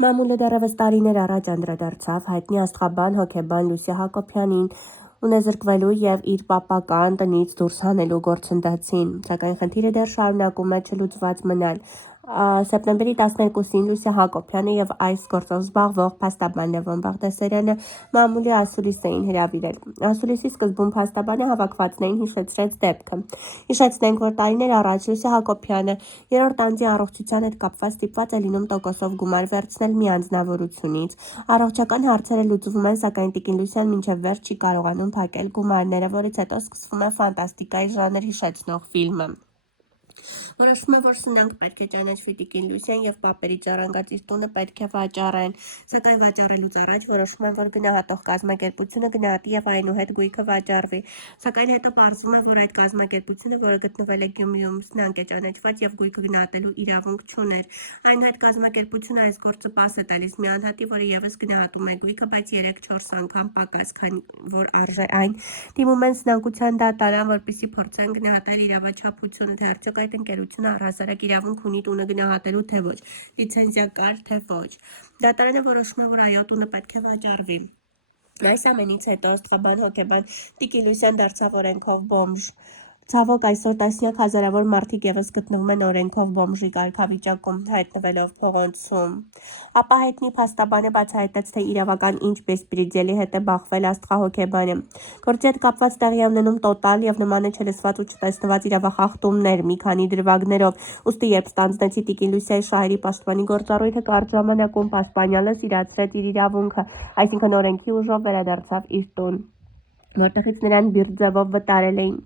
Մամուլը դեռևս տարիներ առաջ անդրադարձավ հայտնի աստղաբան հոգեբան Լուսիա Հակոբյանին ունեզրկվելու և իր պապական տնից դուրս հանելու գործընթացին, սակայն խնդիրը դեռ շարունակում է չլուծված մնալ։ Սեպտեմբերի 12-ին Լուսիա Հակոբյանը և այս գործով զբաղվող փաստաբան Լևոն Բաղդասարյանը մամուլի ասուլիս էին հրավիրել։ Ասուլիսի սկզբում փաստաբանը հավաքվածներին հիշեցրեց դեպքը։ Հիշեցնենք, որ տարիներ առաջ Լուսիա Հակոբյանը երրորդ անձի առողջության հետ կապված ստիպված է լինում տոկոսով գումար վերցնել մի անձնավորությունից։ Առողջական հարցերը լուծվում են, սակայն տիկին Լուսիան մինչև վերջ չի կարողանում փակել գումարները, որից հետո սկսվում է ֆանտաստիկայի ժանր հիշեցնող ֆիլմը։ Որոշվում է, որ սնանկ պետք է ճանաչվի տիկին Լուսիան և պապերից ժառանգած իր տունը պետք է վաճառեն, սակայն վաճառելուց առաջ որոշվում է, որ գնահատող կազմակերպությունը գնահատի և այնուհետ գույքը վաճառվի, սակայն հետո պարզվում է, որ այդ կազմակերպությունը, որը գտնվել է Գյումրիում, սնանկ է ճանաչված և գույքը գնահատելու իրավունք չուներ։ Այնուհետ կազմակերպությունը այս գործը պաս է տալիս մի անհատի, որը ևս գնահատում է գույքը, բայց 3-4 անգամ պակաս, քանի որ արժե այն, դիմում են սնանկության դատարան, որպեսզի փորձեն գնահատել իրավաչափությունը, թե արդյոք այդ ընկերությունը առհասարակ իրավունք ունի տունը գնահատելու, թե ոչ, լիցենզիա կար, թե ոչ։ Դատարանը որոշում է, որ այո, տունը պետք է վաճառվի։ Այս ամենից հետո աստղաբան հոգեբան տիկին Լուսիան դարձավ օրենքով բոմժ։ Ցավոք այսօր տասնյակ հազարավոր մարդիկ ևս գտնվում են օրենքով բոմժի կարգավիճակում, հայտնվելով փողոցում։ Ապա հայտնի փաստաբանը բացահայտեց, թե իրավական ինչ բեսպրեդելի հետ է բախվել աստղահոգեբանը։ Գործի հետ կապված տեղի են ունենում տոտալ և նմանը չլսված ու չտեսնված իրավախախտումներ մի քանի դրվագներով, ուստի երբ ստանձնեցի տիկին Լուսիայի շահերի պաշտպանի գործառույթը, կարճ ժամանակում պաշտպանյալս իրացրեց իր իրավունքը, այսինքն օրենքի ուժով վերադարձավ իր տուն, որտեղից նրան բիրտ ձևով վտարել էին։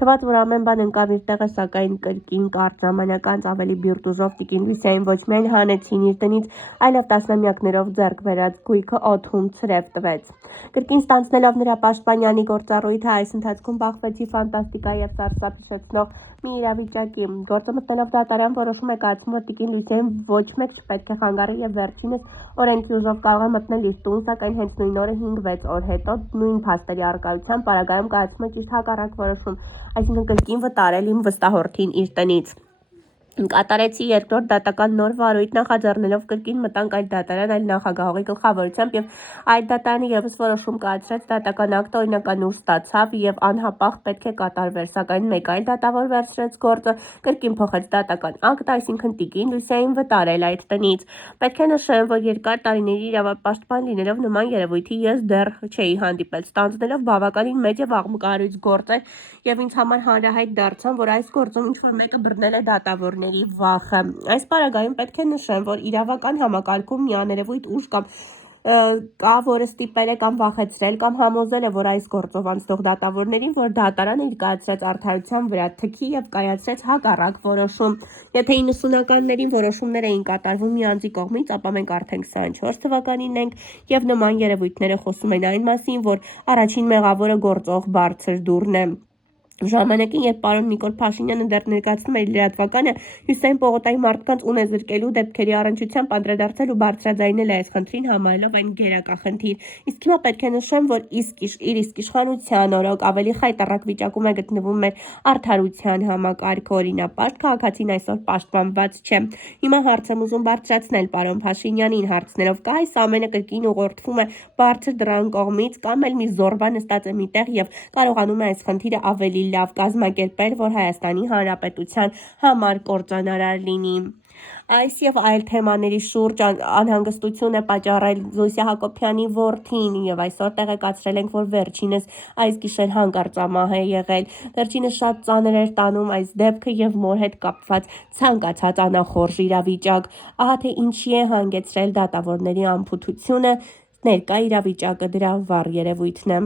Թվաց, որ ամեն բան ընկավ իր տեղը, սակայն կրկին կարճ ժամանակ անց ավելի բիրտ ուժով տիկին Լուսիային ոչ միայն հանեցին իր տնից, այլև տասնամյակներով ձեռք բերած գույքը օդում ցրև տվեց։ Կրկին ստանձնելով նրա պաշտպանյանի գործառույթը, այս ընթացքում բախվեցի ֆանտաստիկա և սարսափ հիշեցնող մի իրավիճակի։ Գործը մտնելով դատարան որոշում է կայացում, որ տիկին Լուսիային ոչ մեկ չպետք է խանգարի և վերջինս օրենքի ուժով կարող է մտնել իր տուն, սակայն հենց նույն օրը 5-6 օր հետո նույն փաստերի առկայությամբ պարագայում կայացում է ճիշտ հակառակ որոշում, այսինքն կրկին վտարել իմ վստահորդին իր տնից։ Կատարեցի երկրորդ դատական նոր վարույթ, նախաձեռնելով կրկին մտանք այդ դատարան, այլ նախագահողի գլխավորությամբ, և այդ դատարանը ևս որոշում կայացրեց, դատական ակտը օրինական ուժ ստացավ և անհապաղ պետք է կատարվեր, սակայն մեկ այլ դատավոր վերցրեց գործը, կրկին փոխեց դատական ակտը, այսինքն տիկին Լուսիային վտարել այդ տնից։ Պետք է նշեմ, որ երկար տարիների իրավապաշտպան լինելով նման երևույթի ես դեռ չէի հանդիպել, ստանձնելով բավականին մեծ և աղմկահարույց գործեր, և ինձ համար հանրահայտ դարձան, որ այս գործում ինչ-որ մեկը բռնել է դատավորների վախը։ Այս պարագայում պետք է նշեմ, որ իրավական համակարգում մի աներևույթ ուժ կա, որը ստիպել է կամ վախեցրել կամ համոզել է, որ այս գործով անցնող դատավորներին, որ դատարանը իր կայացրած արդարության վրա թքի և կայացրեց հակառակ որոշում։ Եթե 90-ականներին որոշումներ էին կատարվում մի անձի կողմից, ապա մենք արդեն 24 թվականին ենք, և նման երևույթները խոսում են այն մասին, որ առաջին մեղավորը գործող բարձր դուռն է։ Ժամանակին, երբ պարոն Նիկոլ Փաշինյանը դեռ ներկայացնում էր լրատվականը, Հյուսիսային պողոտայի մարդկանց ունեզրկելու դեպքերի առնչությամբ անդրադարձել ու բարձրաձայնել է այս խնդրին, համարելով այն գերակախնդիր։ Իսկ հիմա պետք է նշեմ, որ իր իսկ իշխանության օրոք ավելի խայտառակ վիճակում է գտնվում մեր արդարության համակարգը, օրինապաշտ քաղաքացին այսօր պաշտպանված չէ։ Հիմա հարց եմ ուզում բարձրացնել պարոն Փաշինյանին հարցներով, կա այս ամենը կրկին ուղղորդվում է բարձր դռան կողմից, կամ էլ մի զորբա նստած է միտեղ և կարողանում է այս խնդիրը ավելի լավ կազմակերպել, որ Հայաստանի Հանրապետության համար կործանարար լինի։ Այս և այլ թեմաների շուրջ անհանգստություն է պատճառել Լուսիա Հակոբյանի որդին, և այսօր տեղեկացրել ենք, որ վերջինս այս գիշեր հանկարծամահ է եղել։ Վերջինս շատ ծանր էր տանում այս դեպքը և մոր հետ կապված ցանկացած անախորժ իրավիճակ։ Ահա թե ինչի է հանգեցրել դատավորների անփութությունը, ներկա իրավիճակը դրա վառ երևույթն է։